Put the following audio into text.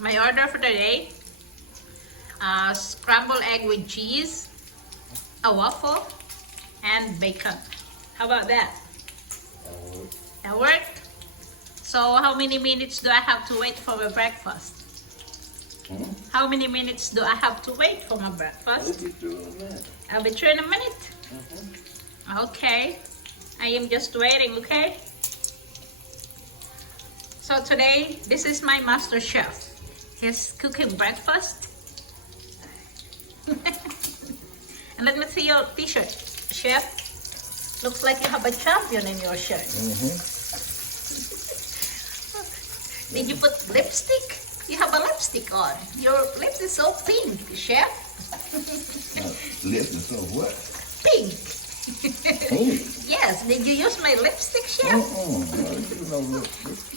My order for today, scrambled egg with cheese, a waffle, and bacon. How about that? That worked? So how many minutes do I have to wait for my breakfast? How many minutes do I have to wait for my breakfast? I'll be through in a minute. Okay. I am just waiting, okay? So today, this is my master chef. He's cooking breakfast. And let me see your t-shirt, chef. Looks like you have a champion in your shirt. Did you put lipstick? You have a lipstick on. Your lips is so pink, chef. Lips is so what? Pink. Pink? Yes. Did you use my lipstick, chef? No lipstick.